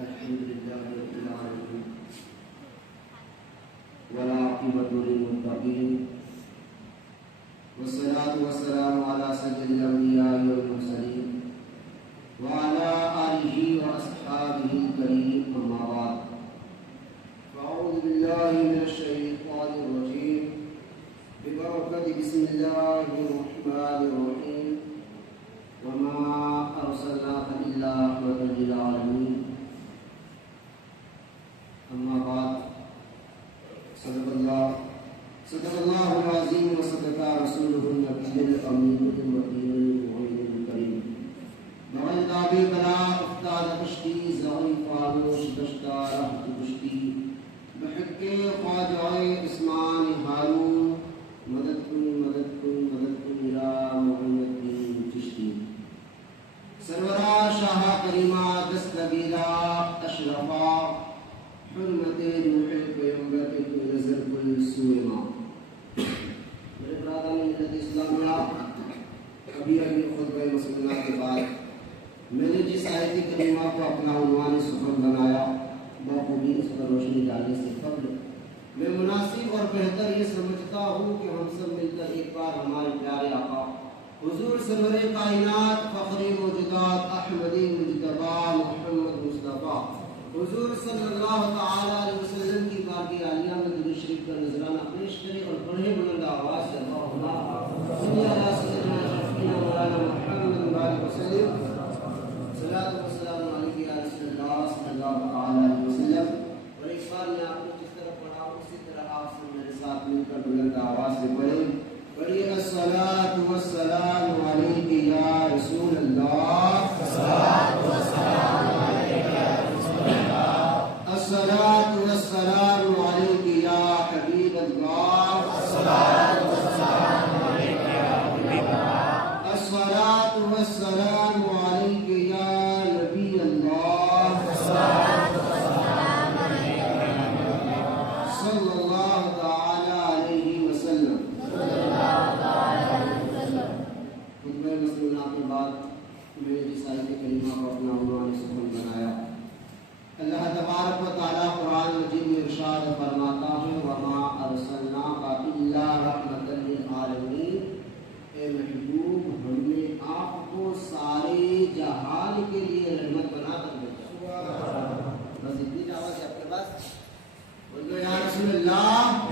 الحمد لله رب العالمين والعاقبة للمتقين والصلاة والسلام على سيد الأنبياء والمرسلين وعلى آله وأصحابه الكريم أما بعد فأعوذ بالله من الشيطان الرجيم ببركة بسم الله الرحمن الرحيم وما أرسلناك إلا رحمة للعالمين أما بعد صدق الله العظيم وصدق رسوله النبي الأمين المتين المعين الكريم بغل دابي بلا افتاد کشتی زغی فانوش دشتا رحت کشتی بحق خواجہ عثمان ہارون مدد کن یا محمد بن چشتی سرورا شاہ کریمہ دستگیرہ اشرفا حرمت روح پیغمبر کی نظر کل سوئما. میرے برادران ملت اسلامیہ، ابھی خطبہ مسلمہ کے بعد میں نے جس آیت کریمہ کو اپنا عنوان سخن بنایا بخوبی اس پر روشنی ڈالنے سے قبل میں مناسب اور بہتر یہ سمجھتا ہوں کہ ہم سب مل کر ایک بار ہمارے پیارے آقا حضور سرور کائنات فخر موجودات احمدی مجتبی محمد مصطفیٰ حضور صلی اللہ تعالی علیہ وسلم کی بارگاہ عالیہ میں درود شریف کا نذرانہ پیش کریں اور پڑھیں بلند آواز سے اللہم صلی علی سیدنا شفیعنا مولانا محمد وعلیہ وسلم صلاۃ و سلام علیہ یا رسول اللہ صلی اللہ تعالی علیہ وسلم. اور ایک بار میں آپ کو جس طرح پڑھا اسی طرح آپ سے میرے ساتھ مل کر بلند آواز سے پڑھیں. پڑھیے الصلاۃ والسلام علیک یا رسول اللہ، الصلاۃ والسلام علیک یا رسول اللہ، الصلاۃ والسلام علیک یا حبیب اللہ، الصلاۃ والسلام علیک یا حبیب اللہ، الصلاۃ والسلام علیک یا نبی اللہ، الصلاۃ والسلام علیک یا نبی اللہ، صلی اللہ تعالی علیہ وسلم. خطبہ مسلمہ کے بعد میں نے جس آیت کریمہ کو اپنا عنوان سخن بنایا، اللہ تبارک و تعالیٰ قرآن مجید میں ارشاد فرماتا ہے وما ارسلناک الا رحمۃ للعالمین. اے محبوب، ہم نے آپ کو سارے جہان کے لیے رحمت بنا کر بھیجا. بس اتنی دعوت ہے آپ کے پاس، بولو یا رسول اللہ،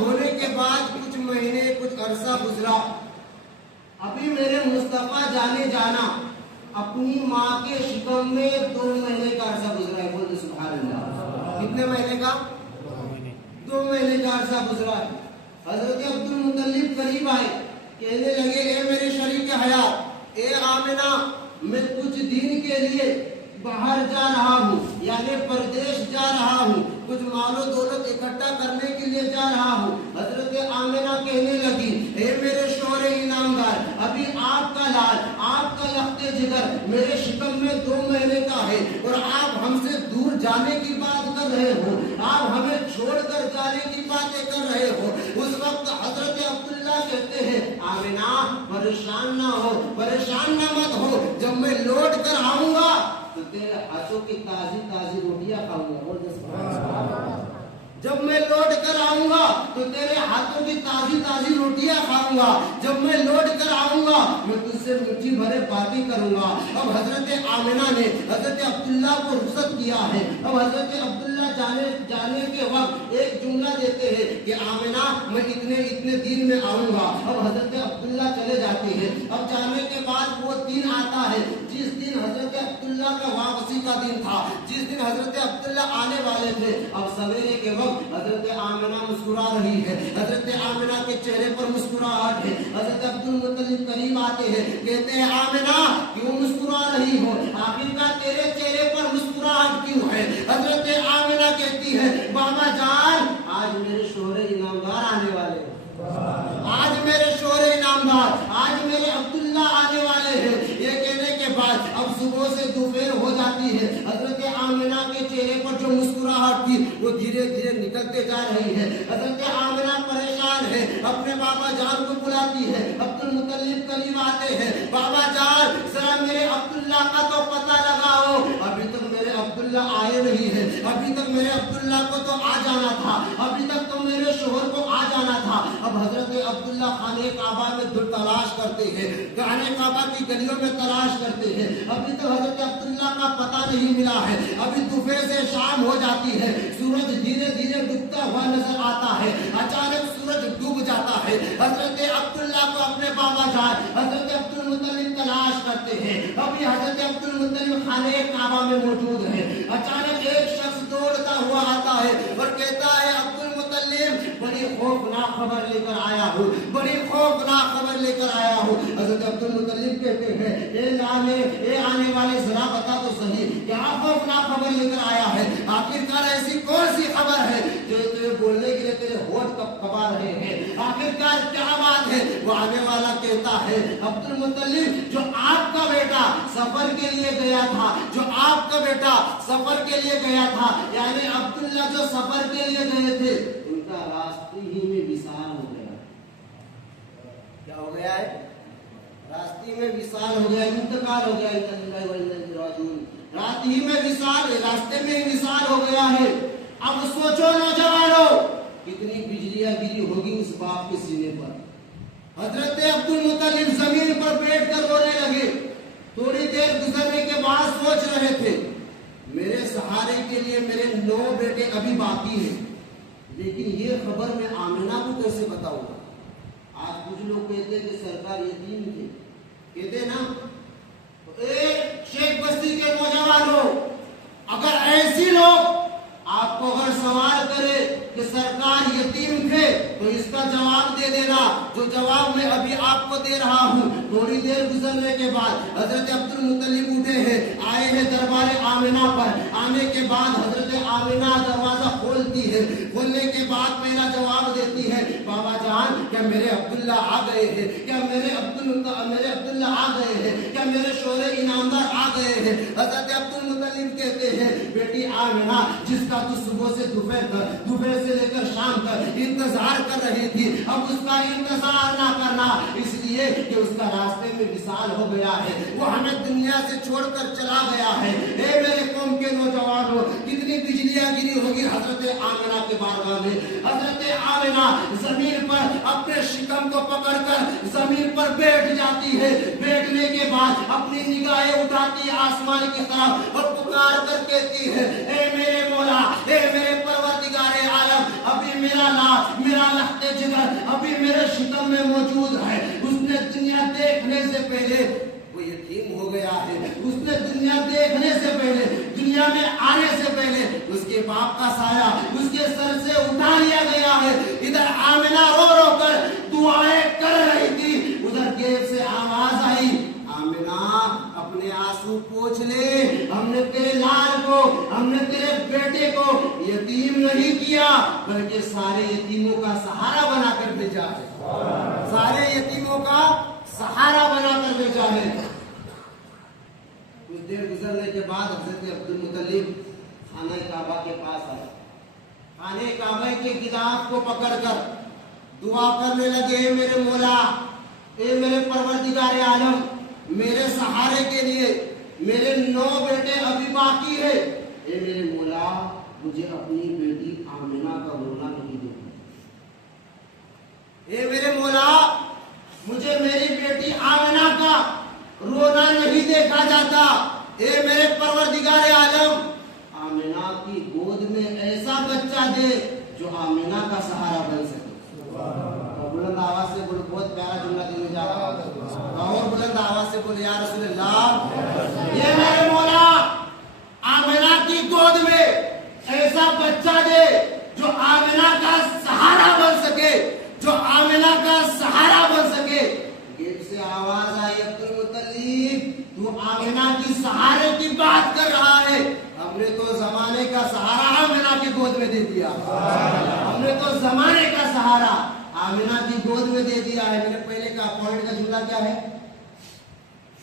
ہونے کے بعد کچھ مہینے کچھ عرصہ گزرا، ابھی میرے مصطفیٰ جانے جانا اپنی ماں کے شکم میں 2 مہینے کا عرصہ گزرا ہے. بولتے سبحان اللہ. کتنے مہینے کا؟ 2 مہینے کا عرصہ گزرا ہے. حضرت عبد المطلب قریب آئے، کہنے لگے اے میرے شریک حیات، اے آمنہ، میں کچھ دن کے لیے باہر جا رہا ہوں، یعنی پردیش جا رہا ہوں، کچھ مال و دولت اکٹھا کرنے کے لیے جا رہا ہوں. حضرت آمنہ کہنے لگی اے میرے شوہر انعامدار، ابھی آپ کا لال، آپ کا لخت جگر میرے شکم میں 2 مہینے کا ہے اور آپ ہم سے دور جانے کی بات کر رہے ہو، آپ ہمیں چھوڑ کر جانے کی باتیں کر رہے ہو. اس وقت حضرت عبداللہ کہتے ہیں آمنہ پریشان نہ ہو، پریشان نہ مت ہو، جب میں لوٹ کر آؤں گا تو تیرے ہاتھوں کی تازی تازی روٹیاں کھاؤں گا. جب میں لوٹ کر آؤں گا تو تیرے ہاتھوں کی تازی تازی روٹیاں کھاؤں گا. جب میں لوٹ کر آؤں گا میں تجھ سے مٹھی بھرے باتیں کروں گا. اب حضرت آمنہ نے حضرت عبداللہ کو رخصت کیا ہے. اب حضرت عبداللہ جانے کے وقت ایک جملہ دیتے ہیں کہ آمنہ میں اتنے دن میں آؤں گا. اب حضرت عبداللہ چلے جاتے ہیں. اب جانے کے بعد وہ دن آتا ہے جس دن حضرت عبداللہ کا واپسی کا دن تھا، جس دن حضرت عبداللہ آنے والے تھے. اب سویرے کے وقت حضرت آمنہ مسکرا رہی ہے، حضرت آمنہ کے چہرے پر مسکراہٹ ہے. حضرت عبد المطلب قریب آتے ہیں، کہتے ہیں آمنہ کیوں مسکرا رہی ہو، آخرکار تیرے چہرے پر مسکراہٹ کیوں ہے؟ حضرت آمنہ کہتی ہے بابا جان آج میرے شوہر انعامدار آنے والے ہیں، آج میرے شوہر انعامدار، آج میرے عبداللہ آنے والے ہیں. یہ کہنے کے بعد اب صبح سے دوپہر ہو جاتی ہے. حضرت آمنہ کے چہرے پر جو مسکراہٹ تھی وہ دھیرے دھیرے نکلتے جا رہی ہے. حضرت آمنہ پریشان ہے، اپنے بابا جان کو بلاتی ہے. عبد المطلب قریب آتے ہیں، بابا جان ذرا میرے عبداللہ کا تو پتہ لگاؤ. ابھی تک میرے عبداللہ آئے نہیں ہے، ابھی تک میرے عبداللہ کو تو آ جانا تھا، ابھی تک تو میرے شوہر کو آ جانا تھا. اب حضرت عبداللہ خانہ کعبہ میں تلاش کرتے ہیں، خانہ کعبہ کی گلیوں میں تلاش کرتے ہیں. ابھی تک حضرت عبداللہ کا پتہ نہیں ملا ہے. ابھی دوپہر سے شام ہو جاتی ہے، سورج دھیرے دھیرے ڈوبتا ہوا نظر آتا ہے. اچانک سورج ڈوب جاتا ہے. حضرت عبداللہ کو اپنے بابا جان حضرت عبد المطلب تلاش کرتے ہیں. ابھی حضرت عبد المطلب خانہ کعبہ میں موجود ہے. اچانک ایک شخص دوڑتا ہوا آتا ہے اور کہتا ہے عبد المطلب بڑی خوفناک خبر لے کر آیا ہوں، بڑی خوفناک خبر لے کر آیا ہوں. حضرت عبد المطلب کہتے ہیں اے آنے والے ذرا بتا تو صحیح کیا خوفناک خبر لے کر آیا ہے؟ آخرکار ایسی کون سی خبر ہے جو تجھے بولنے کے لیے تیرے ہونٹ کبا رہے ہیں؟ آخرکار کیا بات ہے؟ وہ آنے والا کہتا ہے عبد المطلب جو آپ کا بیٹا سفر کے لیے گیا تھا، جو آپ کا بیٹا سفر کے لیے گیا تھا، یعنی عبداللہ جو سفر کے لیے گئے تھے ان کا راستے ہی میں وصال ہو گیا. کیا ہو گیا ہے؟ راستے میں وصال ہو گیا، انتقال ہو گیا. رات ہی میں وصال ہے، راستے میں ہی وصال ہو گیا ہے. اب سوچو نوجوانوں کتنی بجلیاں گری ہوگی اس باپ کے سینے پر. حضرت عبد المطلب زمین پر بیٹھ کر رونے لگے. تھوڑی دیر گزرنے کے بعد سوچ رہے تھے میرے سہارے کے لیے میرے 9 بیٹے ابھی باقی ہیں، لیکن یہ خبر میں آمنہ کو کیسے بتاؤں گا؟ آج کچھ لوگ کہتے ہیں کہ سرکار یتیم تھے، کہتے نا. شیخ بستی کے نوجوانوں اگر ایسی لوگ آپ کو اگر سوال کرے کہ سرکار یتیم تھے تو اس کا جواب دے دینا جو جواب میں ابھی آپ کو دے رہا ہوں. تھوڑی دیر گزرنے کے بعد حضرت عبد المطلب اٹھے ہیں، آئے ہیں دربار آمنہ پر. آنے کے بعد حضرت آمنہ دروازہ کھولتی ہے. کھولنے کے بعد میرا جواب دیتی ہے بابا جان کیا میرے عبداللہ آ گئے ہیں؟ کیا میرے عبداللہ آ گئے ہیں؟ کیا میرے شوہر انعامدار آ گئے ہیں؟ حضرت عبد المطلب کہتے ہیں بیٹی آمنہ جس کا تو صبح سے دوپہر سے لے کر شام تک انتظار کر رہی تھی، اب اس کا انتظار نہ کرنا، اس لیے کہ اس کا راستے میں وصال ہو گیا ہے، وہ ہمیں دنیا سے چھوڑ کر چلا گیا ہے. اے میرے قوم کے نوجوانوں کتنی بجلیاں گری ہوگی حضرت آمنہ کے بارگاہ میں. حضرت آمنہ زمین پر اپنے شکم کو پکڑ کر زمین پر بیٹھ جاتی ہے. بیٹھنے کے بعد اپنی نگاہیں اٹھاتی آسمان کی طرف اور پکار کر کہتی ہے اے میرے مولا، اے میرے پروردگار عالم، ابھی میرا لخت جگر ابھی میرے شکم میں موجود ہے. اس نے دنیا دیکھنے سے پہلے وہ یتیم ہو گیا ہے. اس نے دنیا دیکھنے سے پہلے, دنیا میں آنے سے پہلے اس کے باپ کا سایہ اس کے سر سے اٹھا لیا گیا ہے. ادھر آمنہ رو رو کر دعائیں کر رہی تھی, ادھر گیٹ سے آواز آئی, آمنہ اپنے آنسو پوچھ لے, ہم نے تیرے لال کو, ہم نے تیرے بیٹے کو یتیم نہیں کیا بلکہ سارے یتیموں کا سہارا بنا کر بھیجا ہے. سارے یتیموں کا سہارا بنا کر بھیجا ہے. کچھ دیر گزرنے کے بعد حضرت عبدالمطلب خانہ کعبہ کے پاس آئے. خانہ کعبہ کے گداف کو پکڑ کر دعا کرنے لگے, اے میرے مولا, اے میرے پروردگار عالم, میرے سہارے کے لیے میرے 9 بیٹے ابھی باقی ہے. اے میرے مولا, مجھے اپنی بیٹی آمنہ کا رونا نہیں دیکھنا. اے میرے مولا, مجھے میری بیٹی آمنہ کا رونا نہیں دیکھا جاتا. اے میرے پروردگار عالم, آمنہ کی گود میں ایسا بچہ دے جو آمنہ کا سہارا بن سکے. بلند آواز سے بولو, بہت پیارا جملہ دینے جا رہا ہوں, اور بلند آواز سے بولے, یا رسول اللہ, یہ میرے مولا آمنہ کی گود میں ایسا بچہ دے جو آمنہ کا سہارا بن سکے, جو آمنہ کا سہارا بن سکے. گیٹ سے آواز آئی, عبدالمطلب تو آمنہ کی سہارے کی بات کر رہا ہے, ہم نے تو زمانے کا سہارا آمنہ کی گود میں دے دیا. ہم نے تو زمانے کا سہارا آمنہ کی گود میں دے دیا ہے. میں نے پہلے کہا پوائنٹ کا جملہ کیا ہے,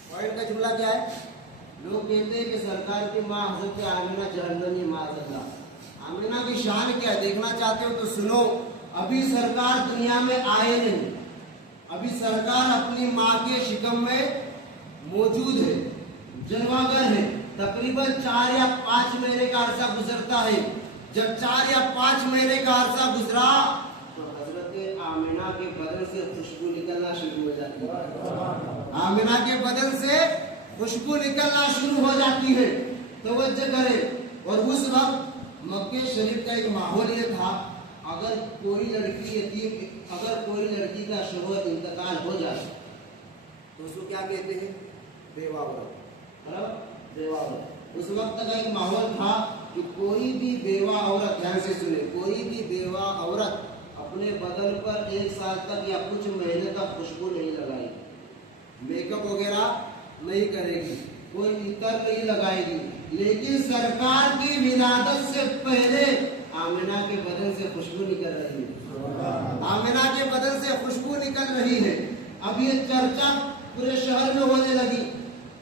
پوائنٹ کا جملہ کیا ہے. لوگ کہتے ہیں کہ سرکار کی ماں حضرت آمنہ جہنمی معاذ اللہ. آمنہ کی شان کیا ہے دیکھنا چاہتے ہو تو سنو. ابھی سرکار دنیا میں آئے نہیں, ابھی سرکار اپنی ماں کے شکم میں موجود ہے, جلوہ گر ہے. تقریباً 4 یا 5 مہینے کا عرصہ گزرتا ہے. جب 4 یا 5 مہینے کا عرصہ گزرا تو حضرت آمنہ کے بدن سے خوشبو نکلنا شروع ہو جاتی ہے. آمنہ کے بدن سے خوشبو نکلنا شروع ہو جاتی ہے. توجہ کرے. اور اس وقت مکہ شریف کا ایک ماحول یہ تھا, اگر کوئی لڑکی کا شوہر انتقال ہو جائے تو اس کو کیا کہتے ہیں, بیوہ عورت. بیوہ عورت اس وقت کا ایک ماحول تھا کہ کوئی بھی بیوہ عورت, دھیان سے سنے, کوئی بھی بیوہ عورت اپنے بدن پر 1 سال تک یا کچھ مہینے تک خوشبو نہیں لگائے گی, میک اپ وغیرہ نہیں کرے گی, کوئی عطر نہیں لگائے گی. لیکن سرکار کی ولادت سے پہلے آمنہ کے بدن سے خوشبو نکل رہی ہے. آمنہ کے بدن سے خوشبو نکل رہی ہے. اب یہ چرچا پورے شہر میں ہونے لگی.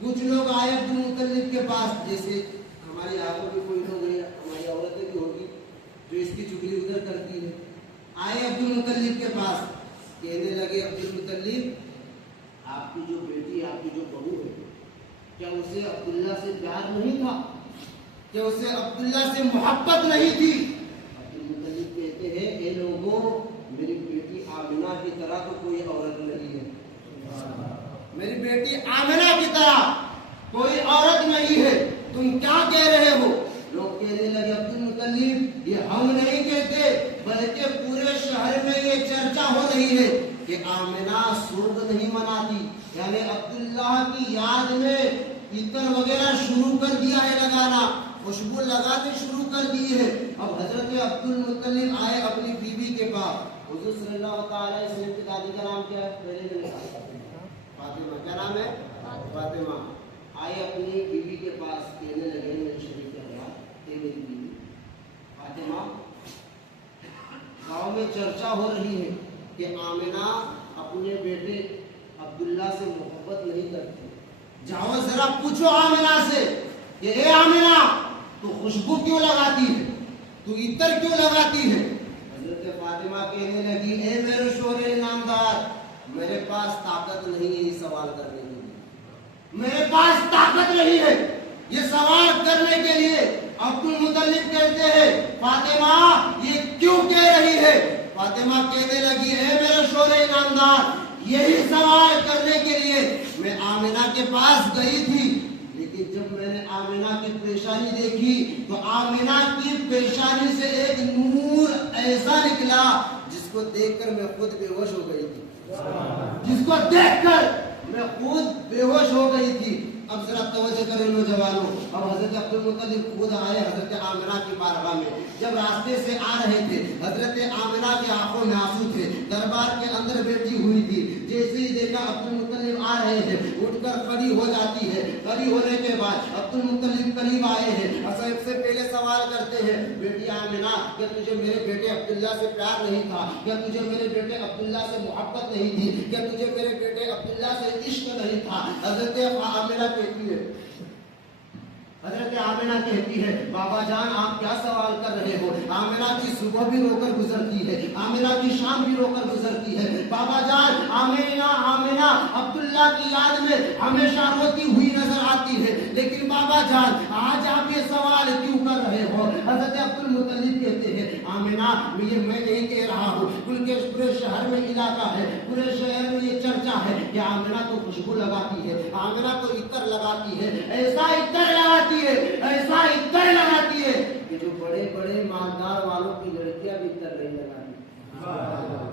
کچھ لوگ آئے عبدالمطلب کے پاس, جیسے ہماری آنکھوں کی کوئی ہو گئی, ہماری عورتیں بھی ہوگی جو اس کی چگلی ادھر کرتی ہے. آئے عبدالمطلب کے پاس, کہنے لگے, عبدالمطلب آپ کی جو بیٹی, آپ کی جو بہو ہے, کیا اسے عبداللہ سے پیار نہیں تھا, کیا اسے عبداللہ سے محبت نہیں تھی؟ عبدالمطلب کہتے ہیں, اے لوگوں, میری بیٹی آمنہ کی طرح تو کوئی عورت نہیں ہے. میری بیٹی آمنہ کی طرح کوئی عورت نہیں ہے, تم کیا کہہ رہے ہو؟ لوگ کہنے لگے, عبدالمطلب یہ ہم نہیں کہتے بلکہ پورے شہر میں یہ چرچا ہو رہی ہے کہ آمنہ سوگ نہیں مناتی, یعنی عبداللہ کی یاد میں عطر وغیرہ شروع کر دیا ہے لگانا, خوشبو لگانے شروع کر دی ہے. اب حضرت عبدالمطلب آئے اپنی بیوی کے پاس. حضور صلی اللہ تعالی علیہ وسلم کی دادی کا نام کیا ہے, پہلے میں نے کہا فاطمہ. کیا نام ہے؟ فاطمہ. آئے اپنی بیوی کے پاس, کہنے لگے, میرے شریف کے حضرات, میری بیوی فاطمہ, گاؤں میں چرچا ہو رہی ہے کہ آمنہ اپنے بیٹے عبداللہ سے محبت نہیں کرتی. جاؤ ذرا پوچھو آمنہ سے کہ اے آمنہ, تو خوشبو کیوں لگاتی ہے, تو عطر کیوں لگاتی ہے؟ حضرت فاطمہ کہنے لگی, اے میرے شوہر نامدار, میرے پاس طاقت نہیں ہے یہ سوال کرنے کے لیے, میرے پاس طاقت نہیں ہے یہ سوال کرنے کے لیے. عبدالمطلب کہتے ہیں, فاطمہ یہ کیوں کہہ رہی ہے؟ فاطمہ کہنے لگی, اے میرے شوہر نامدار, یہی سوال کرنے کے لیے میں آمنہ کے پاس گئی تھی, لیکن لیکن جب میں نے آمنہ کی پیشانی دیکھی تو آمنہ کی پیشانی سے ایک نور ایسا نکلا جس کو دیکھ کر میں خود بے ہوش ہو گئی تھی، جس کو دیکھ کر میں خود بے ہوش ہو گئی تھی۔ اب ذرا توجہ کریں نوجوانوں، اب حضرت عبدالمطلب خود آئے حضرت آمنہ کی بارگاہ میں۔ جب راستے سے آ رہے تھے حضرت آمنہ کی آنکھوں میں آنسو تھے، دربار کے اندر بیٹھی ہوئی تھی۔ جیسے ہی دیکھا عبدالمطلب آ رہے ہیں اٹھ کر کھڑی ہو جاتی ہے۔ کھڑی ہونے کے بعد عبدالمطلب قریب آئے ہیں، سب سے پہلے سوال کرتے ہیں، بیٹی آمنہ کیا تجھے میرے بیٹے عبداللہ سے پیار نہیں تھا؟ کیا تجھے میرے بیٹے عبداللہ سے محبت نہیں تھی؟ کیا تجھے میرے بیٹے عبداللہ سے عشق نہیں تھا؟ حضرت آمنہ کہتی ہے، حضرت آمنہ کہتی ہے بابا جان آپ کیا سوال کر رہے ہو؟ آمنہ کی صبح بھی رو کر گزرتی ہے، آمنہ کی شام بھی رو کر گزرتی ہے۔ بابا جان آمنہ عبداللہ کی یاد میں ہمیشہ روتی ہوئی نظر آتی ہے، لیکن بابا جان آج آپ یہ سوال کیوں کر رہے ہو؟ حضرت عبدالمطلب کہتے ہیں آمنہ یہ میں نہیں کہہ رہا ہوں، بلکہ پورے شہر میں علاقہ ہے، پورے شہر میں یہ چرچا ہے کہ آمنہ تو خوشبو لگاتی ہے، آمنہ تو عطر لگاتی ہے، ایسا عطر لگاتی ہے، ایسا عطر لگاتی ہے کہ جو بڑے بڑے مالدار والوں کی لڑکیاں بھی عطر نہیں لگاتی،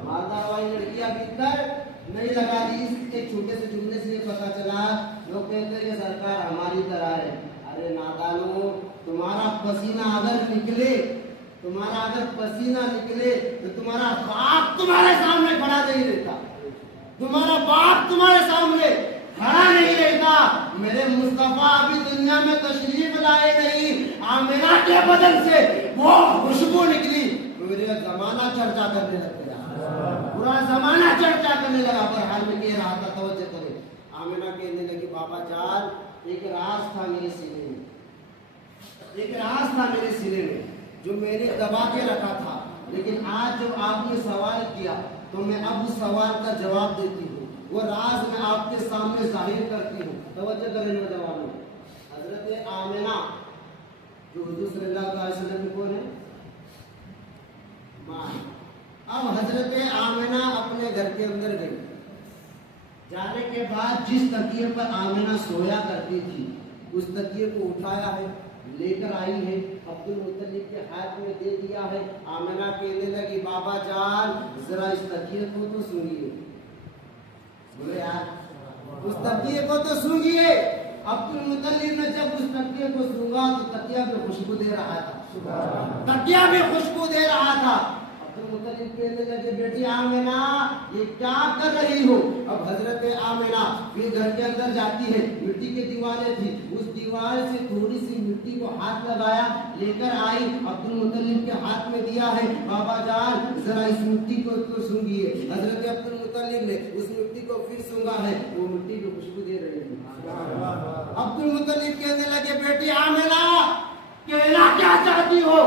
مالدار والی لڑکیاں بھی عطر نہیں لگاتی۔ اس ایک چھوٹے سے جملے سے یہ پتا چلا، لوگ کہتے ہیں کہ سرکار ہماری طرح ہے۔ ارے نادانوں، تمہارا پسینہ اگر نکلے، تمہارا اگر پسینہ نکلے تو تمہارا باپ تمہارے سامنے کھڑا نہیں رہتا، تمہارا باپ تمہارے سامنے کھڑا نہیں رہتا۔ میرے مصطفیٰ ابھی دنیا میں تشریف لائے نہیں، آمنہ کے بدن سے وہ خوشبو نکلی، پورا زمانہ چرچا کرنے لگ گیا، پورا زمانہ چرچا کرنے لگا۔ پر حال میں کہہ رہا تھا، توجہ کرے، آمنہ کہنے لگی بابا جان ایک راز تھا میرے سینے میں، ایک راز تھا میرے سینے میں جو میں نے دبا کے رکھا تھا، لیکن آج جب آپ نے سوال کیا تو میں اب اس سوال کا جواب دیتی ہوں، وہ راز میں آپ کے سامنے ظاہر کرتی ہوں۔ توجہ کریں نوجوانوں، حضرت آمنہ جو حضور صلی اللہ علیہ وسلم میں کون ہے؟ ماں۔ اب حضرت آمنہ اپنے گھر کے اندر گئی، جانے کے بعد جس تکیے پر آمنہ سویا کرتی تھی اس تکیے کو اٹھایا ہے، لے کر آئی ہے، عبدالمطلب کے ہاتھ میں دے دیا ہے۔ آمنہ کہنے لگی بابا جان ذرا اس تکیے کو تو سنیے، بولے یار اس تکیے کو تو سنیے۔ عبدالمطلب نے جب اس تکیے کو سنگا تو تکیہ بھی خوشبو دے رہا تھا، تکیہ بھی خوشبو دے رہا تھا۔ عبدالمطلب کہنے لگے بیٹی آمنہ یہ کیا کر رہی ہو؟ اب حضرت آمنہ پھر گھر کے اندر جاتی ہے، مٹی کی دیواریں تھی، اس دیوار سے تھوڑی سی مٹی کو ہاتھ لگایا، لے کر آئی، عبدالمطلب کے ہاتھ میں دیا ہے، بابا جان ذرا اس مٹی کو تو سونگیے۔ حضرت عبدالمطلب نے اس مٹی کو پھر سونگا ہے، وہ مٹی کو خوشبو دے رہی ہے۔ عبدالمطلب کہنے لگے بیٹی آمنہ کہنا کیا چاہتی ہو؟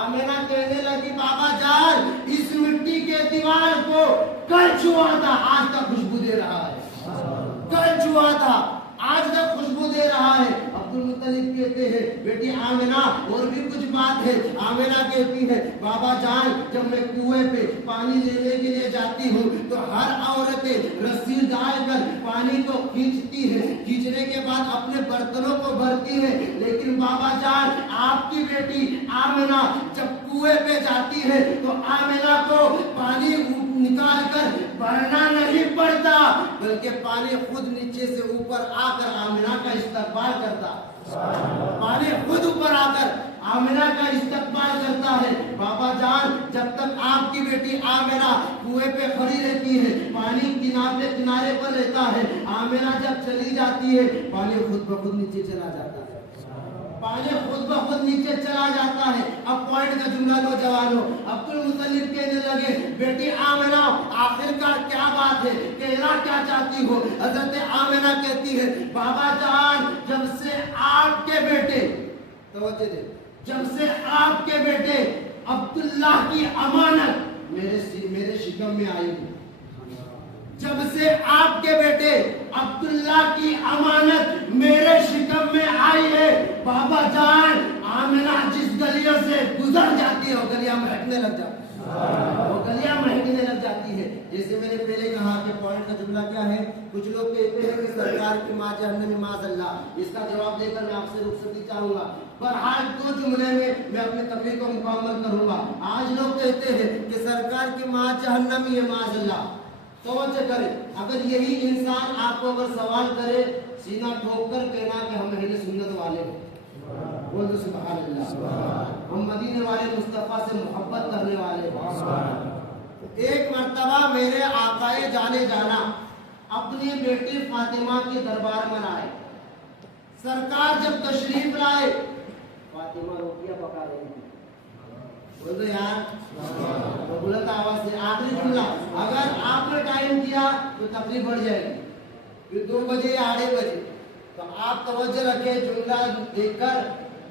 آمنہ کہنے لگی بابا جان اس مٹی کے دیوار کو کل چھوا تھا آج تک خوشبو دے رہا ہے، کل چھوا تھا آج تک خوشبو دے رہا ہے۔ عبدالمطلب کہتے ہیں بیٹی آمنہ اور بھی کچھ بات ہے۔ آمنہ کہتی ہے بابا جان جب میں کنویں پہ پانی لینے کے لیے جاتی ہوں تو ہر عورتیں رسی ڈال کر پانی کو کھینچتی ہے، کھینچنے کے بعد اپنے برتنوں کو بھرتی ہے، لیکن بابا جان آپ کی بیٹی آمنہ جب کنویں پہ جاتی ہے تو آمنہ کو پانی نکال کر بھرنا نہیں پڑتا، بلکہ پانی خود نیچے سے اوپر آ کر آمنہ کا استقبال کرتا، پانی خود اوپر آ کر آمنہ کا استقبال کرتا ہے۔ بابا جان جب تک آپ کی بیٹی آمنہ کنویں پہ کھڑی رہتی ہے پانی کنارے پر رہتا ہے، آمنہ جب چلی جاتی ہے پانی خود بخود نیچے چلا جاتا ہے، پانی خود بخود نیچے چلا جاتا ہے۔ اب پوائنٹ کا جملہ نوجوانوں، عبدالمطلب کہنے لگے بیٹی آمنہ آخر کا کیا بات ہے، کہنا کیا چاہتی ہو؟ حضرت آمنہ کہتی ہے بابا جان جب سے آپ کے بیٹے، توجہ دے، جب سے آپ کے بیٹے عبداللہ کی امانت میرے شکم میں آئی ہے، جب سے آپ کے بیٹے عبداللہ کی امانت میرے شکم میں آئی ہے، بابا جان آمنہ جس گلیوں سے گزر جاتی ہے وہ گلیاں میں ہٹنے لگ جاتی ہے، وہ گلیاں مہکنے لگ جاتی ہے. جیسے میں نے پہلے کہا کہ پوائنٹ کا جملہ کیا ہے؟ کچھ لوگ کہتے ہیں کہ سرکار کی ماں جہنم میں معاذ اللہ. اس کا جواب دے کر میں آپ سے رخصتی چاہوں گا. بہرحال 2 جملے میں اپنی تقریر کو مکمل کروں گا. آج لوگ کہتے ہیں کہ سرکار کی ماں جہنم ہے معاذ اللہ. توجہ کریں، اگر یہی انسان آپ کو اگر سوال کرے، سینہ ٹھوک کر کہنا کہ ہم اہل سنت والے ہیں. بولو سبحان اللہ. ہم مدینے والے مصطفیٰ سے محبت کرنے والے ہیں. ایک مرتبہ میرے آقائے جانے جانا اپنی بیٹی فاطمہ کے دربار میں آئے. سرکار جب تشریف لائے، فاطمہ روٹیاں پکا رہی تھی. بولو یار بلند آواز سے. آخری جملہ، اگر آپ نے ٹائم کیا تو تکلیف بڑھ جائے گی. پھر 2 بجے یا 2:30 بجے تو آپ توجہ رکھیں جملہ دیکھ کر،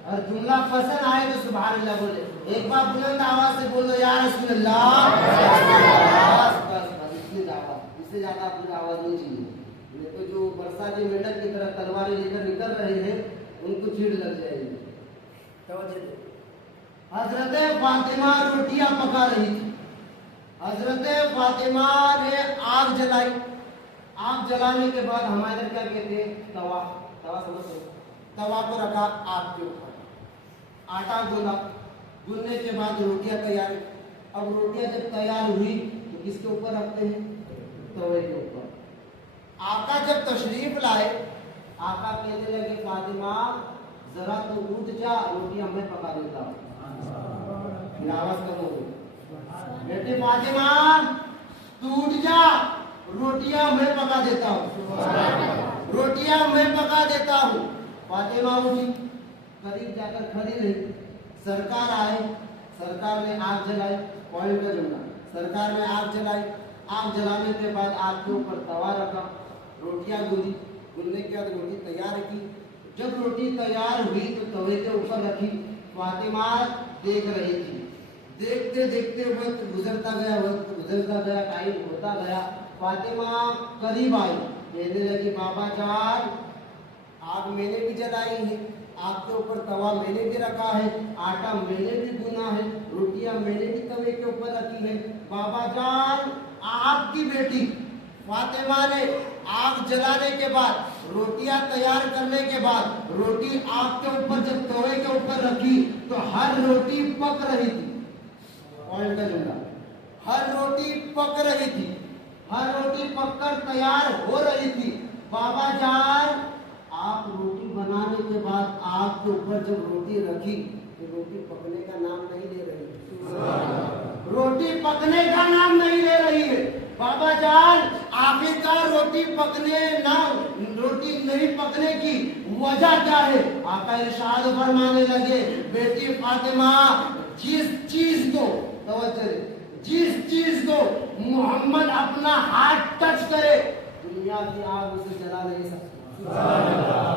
اور جملہ پسند آئے تو سبحان اللہ بولے. ایک بار بلند آواز سے بولو یا رسول اللہ. بس اتنی دعوت، اس سے زیادہ اپنی آواز نہیں چاہیے. یہ تو جو برساتی میڈک کی طرح تلواریں لے کر نکل رہے ہیں ان کو چیڑ لگ جائے گی. توجہ دے. حضرت فاطمہ روٹیاں پکا رہی تھی. حضرت فاطمہ نے آگ جلائی. آگ جلانے کے بعد ہمارے ادھر کیا کہتے ہیں؟ توا. توا سمجھتے ہیں؟ توا کو رکھا آگ کے اوپر، آٹا گولا. گلنے کے بعد روٹیاں تیار. اب روٹیاں جب تیار ہوئی تو کس کے اوپر رکھتے ہیں؟ توے کے اوپر. آقا جب تشریف لائے، آقا کہنے لگے فاطمہ ذرا تو اٹھ جا، روٹیاں میں پکا دیتا ہوں. آواز کم ہو گئی. بیٹی فاطمہ تو اٹھ جا، روٹیاں میں پکا دیتا ہوں. روٹیاں میں پکا دیتا ہوں. فاطمہ اٹھی، قریب جا کر کھڑی رہی. سرکار آئے، سرکار نے آگ جلائی. پوائنٹ کا جملہ، سرکار نے آگ جلائی. آگ جلانے کے بعد آگ کے اوپر توا رکھا، روٹیاں گوندی. گوندنے کے بعد روٹی تیار رکھی. جب روٹی تیار ہوئی تو توے کے اوپر رکھی. فاطمہ دیکھ رہی تھی. دیکھتے دیکھتے وقت گزرتا گیا، وقت گزرتا گیا، ٹائم ہوتا گیا. فاطمہ قریب آئی، کہنے لگی بابا جان آگ میں نے بھی جلائی ہے، آگ کے اوپر توا میں نے بھی رکھا ہے، آٹا میں نے بھی گنا ہے، روٹیاں میں نے بھی توے کے اوپر رکھی ہے. بابا جان آپ کی بیٹی فاطمہ نے آگ جلانے کے بعد، روٹیاں تیار کرنے کے بعد، روٹی آگ کے اوپر جب توے کے اوپر رکھی تو ہر روٹی پک رہی تھی. پوائنٹ کا جملہ، ہر روٹی پک رہی تھی. ہر روٹی پک کر تیار ہو رہی تھی. بابا جان آپ روٹی بنانے کے بعد آگ کے اوپر جب روٹی رکھی تو روٹی پکنے کا نام نہیں لے رہی. روٹی پکنے کا نام نہیں لے رہی ہے. بابا جان آخرکار روٹی پکنے نہ، روٹی نہیں پکنے کی وجہ کیا ہے؟ آقا ارشاد فرمانے لگے بیٹی فاطمہ جس چیز کو، توجہ جس چیز کو محمد اپنا ہاتھ ٹچ کرے دنیا کی آگ اسے جلا نہیں سکتی.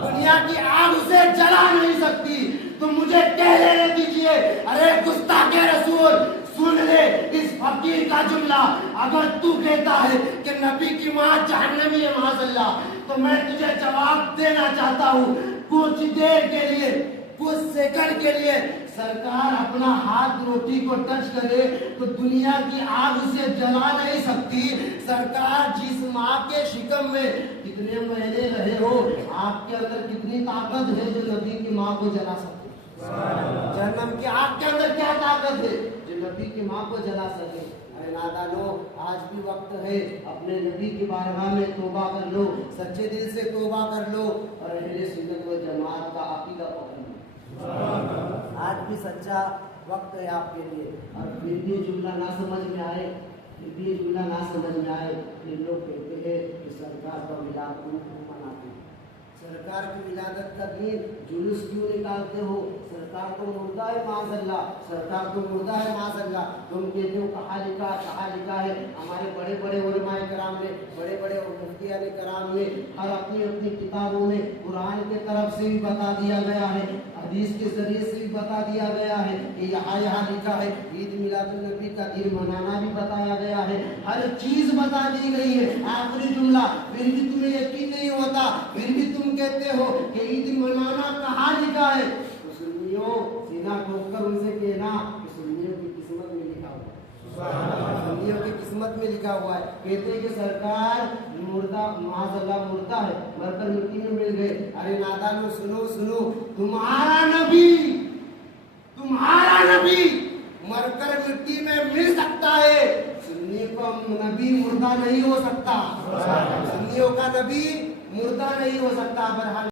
دنیا کی آگ اسے جلا نہیں سکتی. تو مجھے کہہ لینے دیجئے، ارے گستاخ رسول سن لے اس فقیر کا جملہ. اگر تو کہتا ہے کہ نبی کی ماں جہنمی ہے معاذ اللہ، تو میں تجھے جواب دینا چاہتا ہوں. کچھ دیر کے لیے، کچھ سیکنڈ کے لیے سرکار اپنا ہاتھ روٹی کو ٹچ کرے تو دنیا کی آگ اسے جلا نہیں سکتی. سرکار جس ماں کے شکم میں کتنے مہینے رہے ہو، آپ کے اندر کتنی طاقت ہے جو نبی کی ماں کو جلا سکتی. جہنم کی آگ کے اندر کیا طاقت ہے جو نبی کی ماں کو جلا سکے. ارے نادانو، آج بھی وقت ہے، اپنے نبی کی بارگاہ میں توبہ کر لو، سچے دل سے توبہ کر لو اور اہل سنت و جماعت کا عقیدہ پکڑ لو. آج بھی سچا وقت ہے آپ کے لیے. اور پھر بھی جملہ نہ سمجھ میں آئے، پھر بھی یہ جملہ نہ سمجھ میں آئے، پھر لوگ کہتے ہیں کہ سرکار کا میلاد کیوں مناتے ہیں، سرکار کی ولادت کا دن جلوس کیوں نکالتے ہو، سرکار تو مردہ ہے معاذ اللہ، سرکار تو مردہ ہے معاذ اللہ. تم کہتے ہو کہاں لکھا ہے. ہمارے بڑے بڑے علماء کرام نے، بڑے بڑے مفتیان کرام نے ہر اپنی اپنی کتابوں میں قرآن کے طرف سے بھی بتا دیا گیا ہے، حدیث کے ذریعے سے بھی بتا دیا گیا ہے کہ یہاں لکھا ہے. عید میلاد النبی کا دن منانا بھی بتایا گیا ہے، ہر چیز بتا دی گئی ہے. آخری جملہ، پھر بھی تمہیں یقین نہیں ہوتا، پھر بھی تم کہتے ہو کہ عید منانا کہاں لکھا ہے. تو سنیوں سینہ ٹھوک کر ان سے کہنا کہ سنیوں کی قسمت میں لکھا ہوا. سنیوں کی قسمت میں لکھا ہوا ہے. کہتے کہ سرکار مردہ معاذ اللہ مردہ ہے, مر کر مٹی میں مل گئے. ارے نادانو سنو سنو, تمہارا نبی مر کر مٹی میں مل سکتا ہے, سنی کا نبی مردہ نہیں ہو سکتا. سنیوں کا نبی مردہ نہیں ہو سکتا. بہرحال